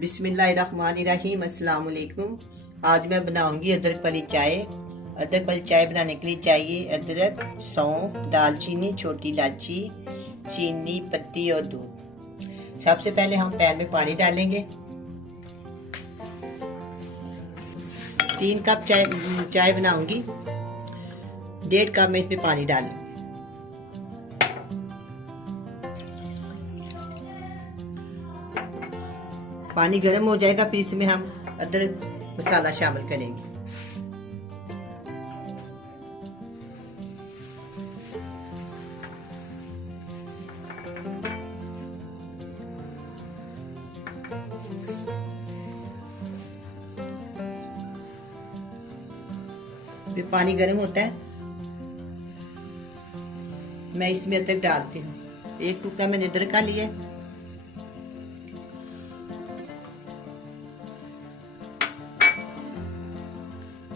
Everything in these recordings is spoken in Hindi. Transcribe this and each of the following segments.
बिस्मिल्लाहिर्रहमानिर्रहीम। अस्सलाम वालेकुम। आज मैं बनाऊंगी अदरक वाली चाय। अदरक वाली चाय बनाने के लिए चाहिए अदरक, सौंफ, दालचीनी, छोटी इलायची, चीनी, पत्ती और दूध। सबसे पहले हम पैन में पानी डालेंगे। 3 कप चाय बनाऊंगी। 1.5 कप में इसमें पानी डालूंगी। पानी गर्म हो जाएगा, फिर इसमें हम अदरक मसाला शामिल करेंगे। फिर पानी गर्म होता है, मैं इसमें अदरक डालती हूँ। 1 टुकड़ा मैंने अदरक का लिया है।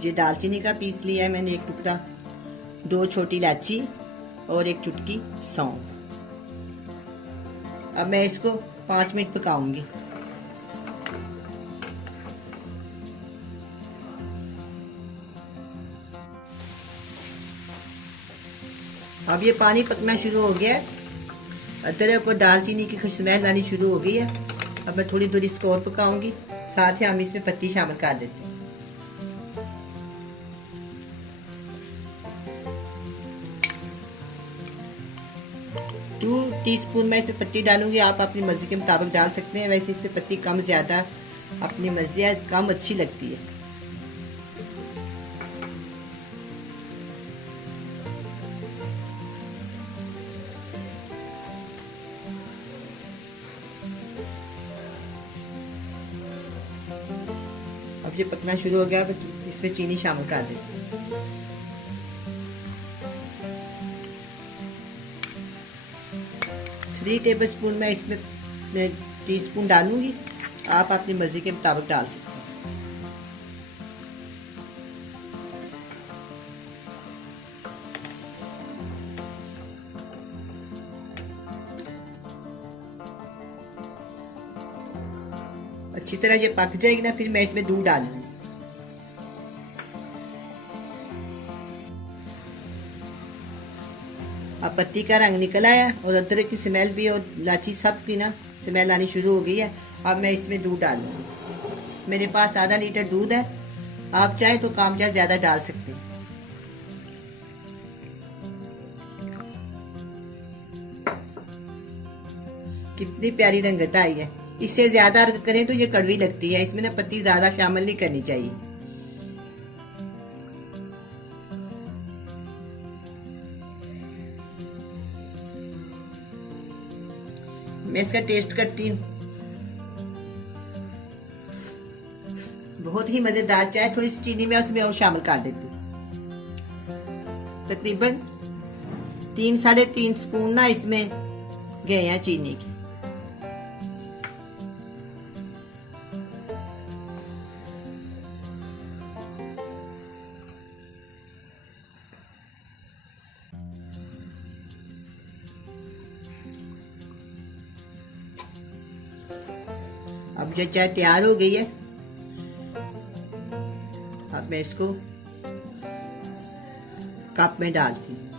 ये दालचीनी का पीस लिया है मैंने 1 टुकड़ा, 2 छोटी इलायची और 1 चुटकी सौंफ। अब मैं इसको 5 मिनट पकाऊंगी। अब ये पानी पकना शुरू हो गया है। अदरक और दालचीनी की खुशबू आनी शुरू हो गई है। अब मैं थोड़ी देर इसको और पकाऊंगी। साथ ही हम इसमें पत्ती शामिल कर देते हैं। 2 टीस्पून मैं इसमें पत्ती डालूंगी। आप अपनी मर्जी के मुताबिक डाल सकते हैं। वैसे इसमें पत्ती कम ज़्यादा अपनी मर्जी है, कम अच्छी लगती है। अब ये पकना शुरू हो गया। अब इसमें चीनी शामिल कर देते हैं। 3 टेबलस्पून मैं इसमें टीस्पून डालूंगी। आप अपनी मर्जी के मुताबिक डाल सकते हैं। अच्छी तरह ये पक जाएगी ना, फिर मैं इसमें दूध डालूंगी। अब पत्ती का रंग निकल आया और अदरक की स्मेल भी और इलायची सब की ना स्मेल आनी शुरू हो गई है। अब मैं इसमें दूध डालूंगी। मेरे पास आधा लीटर दूध है। आप चाहे तो कम या ज्यादा डाल सकते हैं। कितनी प्यारी रंगत आई है। इससे ज्यादा करें तो ये कड़वी लगती है। इसमें ना पत्ती ज्यादा शामिल नहीं करनी चाहिए। मैं इसका टेस्ट करती हूँ। बहुत ही मजेदार चाय। थोड़ी सी चीनी मैं उसमें और शामिल कर देती हूँ। तकरीबन 3-3.5 स्पून ना इसमें गए हैं चीनी की। अब ये चाय तैयार हो गई है। अब मैं इसको कप में डालती हूँ।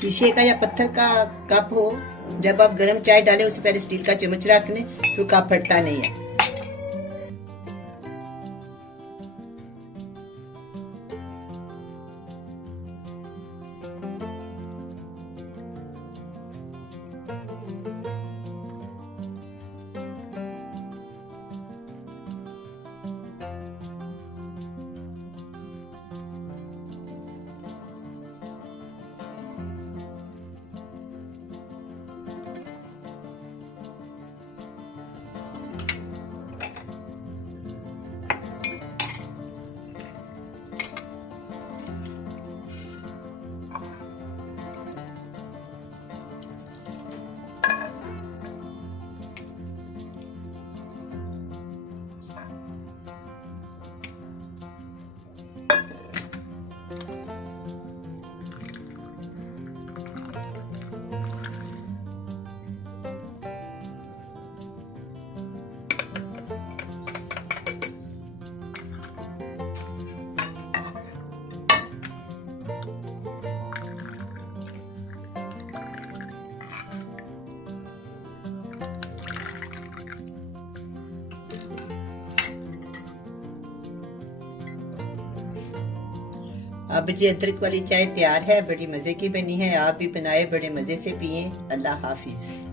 शीशे का या पत्थर का कप हो, जब आप गर्म चाय डालें उससे पहले स्टील का चम्मच रख लें तो कप फटता नहीं है। अब जी अदरक वाली चाय तैयार है, बड़ी मज़े की बनी है। आप भी बनाए, बड़े मज़े से पिए। अल्लाह हाफिज़।